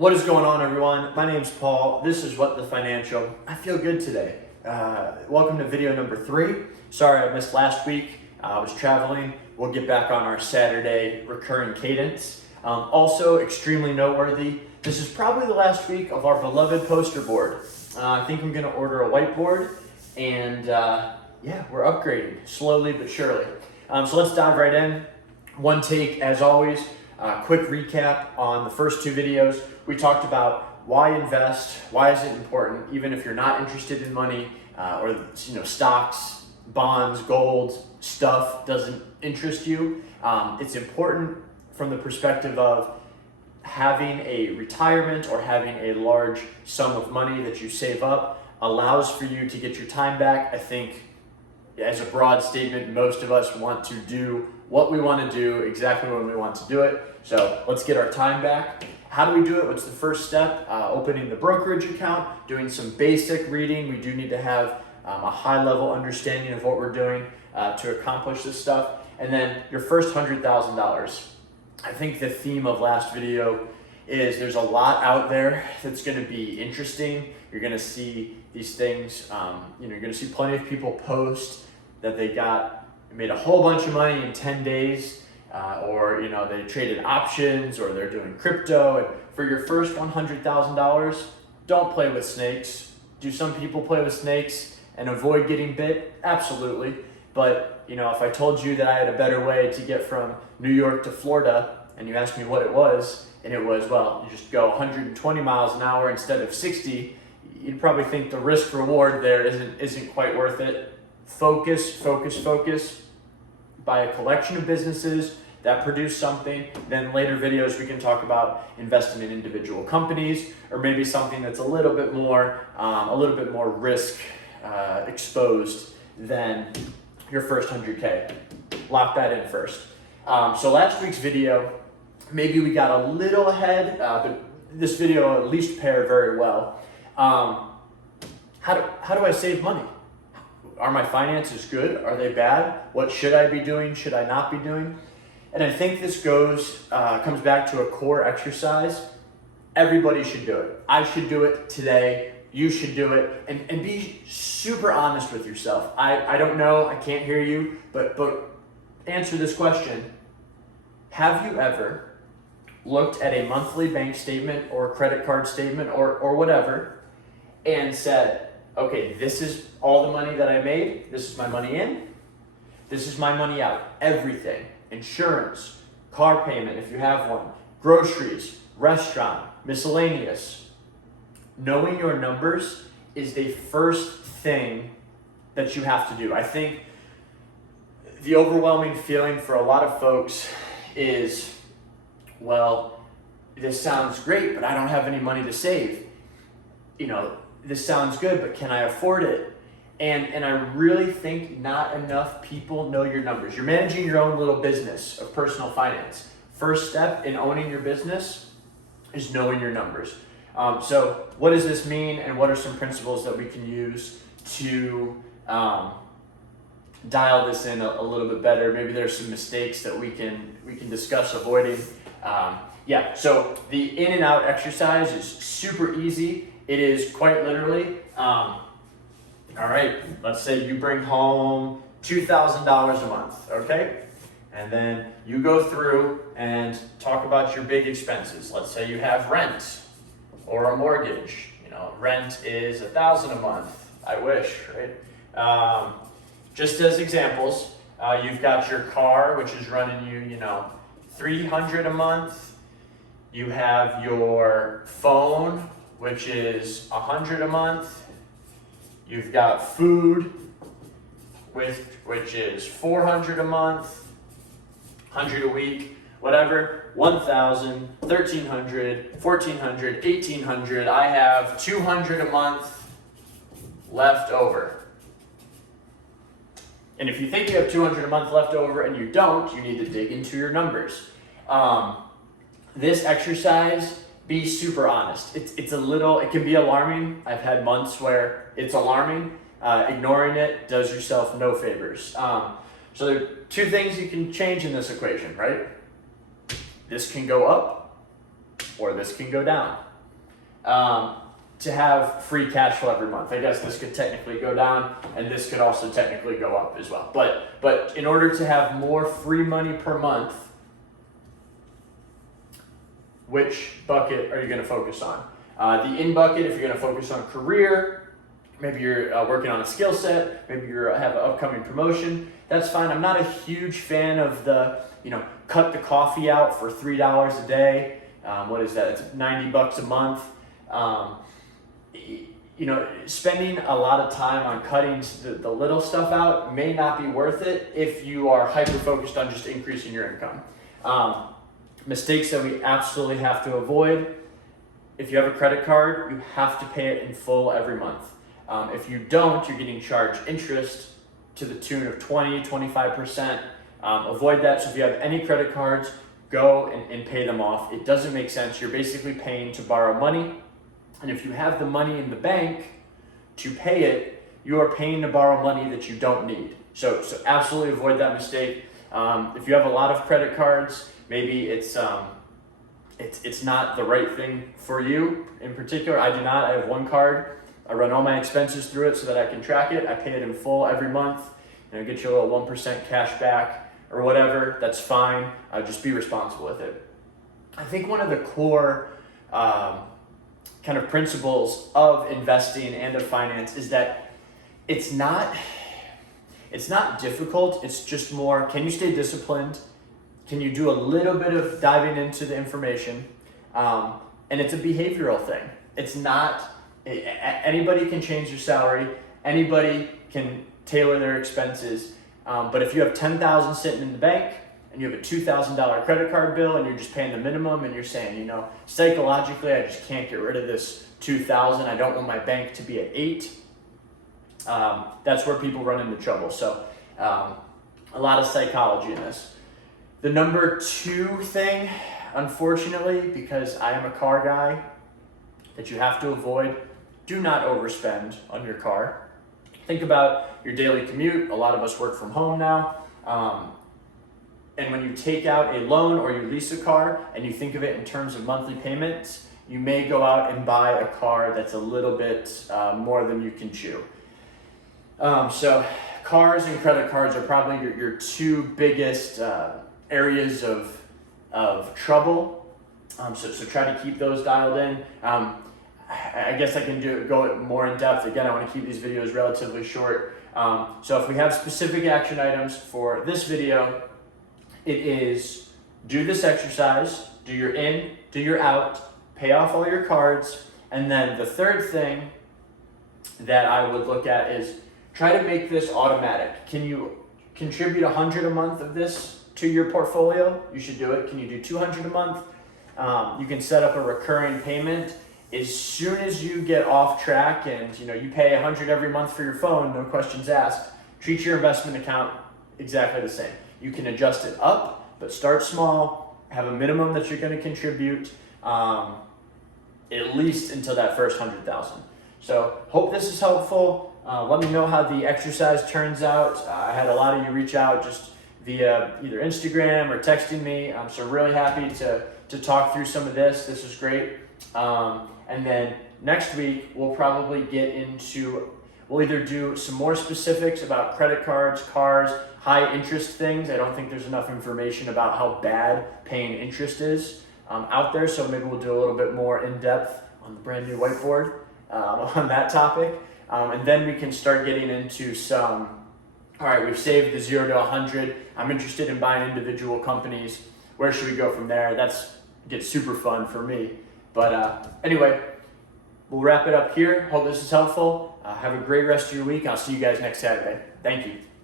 What is going on, everyone? My name's Paul. This is What the Financial. I feel good today. Welcome to video number 3. Sorry I missed last week. I was traveling. We'll get back on our Saturday recurring cadence. Also, extremely noteworthy, this is probably the last week of our beloved poster board. I think I'm going to order a whiteboard, and yeah, we're upgrading slowly but surely. So let's dive right in. One take, as always. Quick recap on the first 2 videos. We talked about why invest, why is it important, even if you're not interested in money or stocks, bonds, gold, stuff doesn't interest you. It's important from the perspective of having a retirement or having a large sum of money that you save up allows for you to get your time back. I think as a broad statement, most of us want to do what we want to do exactly when we want to do it. So let's get our time back. How do we do it? What's the first step? Opening the brokerage account, doing some basic reading. We do need to have a high level understanding of what we're doing to accomplish this stuff. And then your first $100,000. I think the theme of last video is there's a lot out there that's going to be interesting. You're going to see these things, you're going to see plenty of people post that they made a whole bunch of money in 10 days, or they traded options, or they're doing crypto. And for your first $100,000, don't play with snakes. Do some people play with snakes and avoid getting bit? Absolutely. But if I told you that I had a better way to get from New York to Florida, and you asked me what it was, and it was, well, you just go 120 miles an hour instead of 60, you'd probably think the risk reward there isn't quite worth it. Focus. Buy a collection of businesses that produce something. Then later videos we can talk about investing in individual companies, or maybe something that's a little bit more risk exposed than your first 100K. Lock that in first. So last week's video, maybe we got a little ahead, but this video at least paired very well. How do I save money? Are my finances good? Are they bad? What should I be doing? Should I not be doing? And I think this comes back to a core exercise. Everybody should do it. I should do it today. You should do it. And be super honest with yourself. I don't know. I can't hear you. But answer this question. Have you ever looked at a monthly bank statement or credit card statement or whatever and said, okay, this is all the money that I made. This is my money in. This is my money out. Everything. Insurance, car payment if you have one, groceries, restaurant, miscellaneous. Knowing your numbers is the first thing that you have to do. I think the overwhelming feeling for a lot of folks is, well, this sounds great, but I don't have any money to save. This sounds good, but can I afford it? And I really think not enough people know your numbers. You're managing your own little business of personal finance. First step in owning your business is knowing your numbers. So what does this mean, and what are some principles that we can use to dial this in a little bit better? Maybe there's some mistakes that we can discuss avoiding. So the in and out exercise is super easy. It is quite literally, all right, let's say you bring home $2,000 a month, okay? And then you go through and talk about your big expenses. Let's say you have rent or a mortgage. Rent is $1,000 a month. I wish, right? Just as examples, you've got your car, which is running you, $300 a month. You have your phone, which is $100 a month. You've got food, which is $400 a month, $100 a week, whatever. $1,000, $1,300, $1,400, $1,800. I have $200 a month left over. And if you think you have $200 a month left over and you don't, you need to dig into your numbers. This exercise, be super honest. It can be alarming. I've had months where it's alarming. Ignoring it does yourself no favors. So there are 2 things you can change in this equation, right? This can go up or this can go down. to have free cash flow every month. I guess this could technically go down, and this could also technically go up as well. But in order to have more free money per month, which bucket are you going to focus on? The in bucket, if you're going to focus on career, maybe you're working on a skill set, maybe you have an upcoming promotion, that's fine. I'm not a huge fan of the, cut the coffee out for $3 a day. What is that? It's $90 a month. Spending a lot of time on cutting the little stuff out may not be worth it if you are hyper-focused on just increasing your income. Mistakes that we absolutely have to avoid. If you have a credit card, you have to pay it in full every month. If you don't, you're getting charged interest to the tune of 20-25%. Avoid that. So if you have any credit cards, go and pay them off. It doesn't make sense. You're basically paying to borrow money. And if you have the money in the bank to pay it, you are paying to borrow money that you don't need. So absolutely avoid that mistake. If you have a lot of credit cards, maybe it's not the right thing for you in particular. I do not. I have one card. I run all my expenses through it so that I can track it. I pay it in full every month, and I get you a little 1% cash back or whatever. That's fine. Just be responsible with it. I think one of the core kind of principles of investing and of finance is that it's not difficult. It's just more, can you stay disciplined? Can you do a little bit of diving into the information? And it's a behavioral thing. It's not, anybody can change your salary. Anybody can tailor their expenses. But if you have $10,000 sitting in the bank and you have a $2,000 credit card bill and you're just paying the minimum and you're saying, psychologically, I just can't get rid of this $2,000. I don't want my bank to be at $8,000. That's where people run into trouble. So a lot of psychology in this. The number 2 thing, unfortunately, because I am a car guy, that you have to avoid, do not overspend on your car. Think about your daily commute. A lot of us work from home now. And when you take out a loan or you lease a car and you think of it in terms of monthly payments, you may go out and buy a car that's a little bit more than you can chew. So cars and credit cards are probably your 2 biggest areas of trouble. So try to keep those dialed in. I guess I can go more in depth. Again, I want to keep these videos relatively short. So if we have specific action items for this video, it is do this exercise, do your in, do your out, pay off all your cards, and then the third thing that I would look at is try to make this automatic. Can you contribute $100 a month of this to your portfolio? You should do it. Can you do $200 a month? You can set up a recurring payment. As soon as you get off track and you pay $100 every month for your phone, no questions asked, treat your investment account exactly the same. You can adjust it up, but start small, have a minimum that you're going to contribute at least until that first 100,000. So hope this is helpful. Let me know how the exercise turns out. I had a lot of you reach out just via either Instagram or texting me. So really happy to talk through some of this. This was great. And then next week, we'll probably get into, we'll either do some more specifics about credit cards, cars, high interest things. I don't think there's enough information about how bad paying interest is out there. So maybe we'll do a little bit more in depth on the brand new whiteboard on that topic. And then we can start getting into some, all right, we've saved the 0 to 100. I'm interested in buying individual companies. Where should we go from there? That's gets super fun for me. But anyway, we'll wrap it up here. Hope this is helpful. Have a great rest of your week. I'll see you guys next Saturday. Thank you.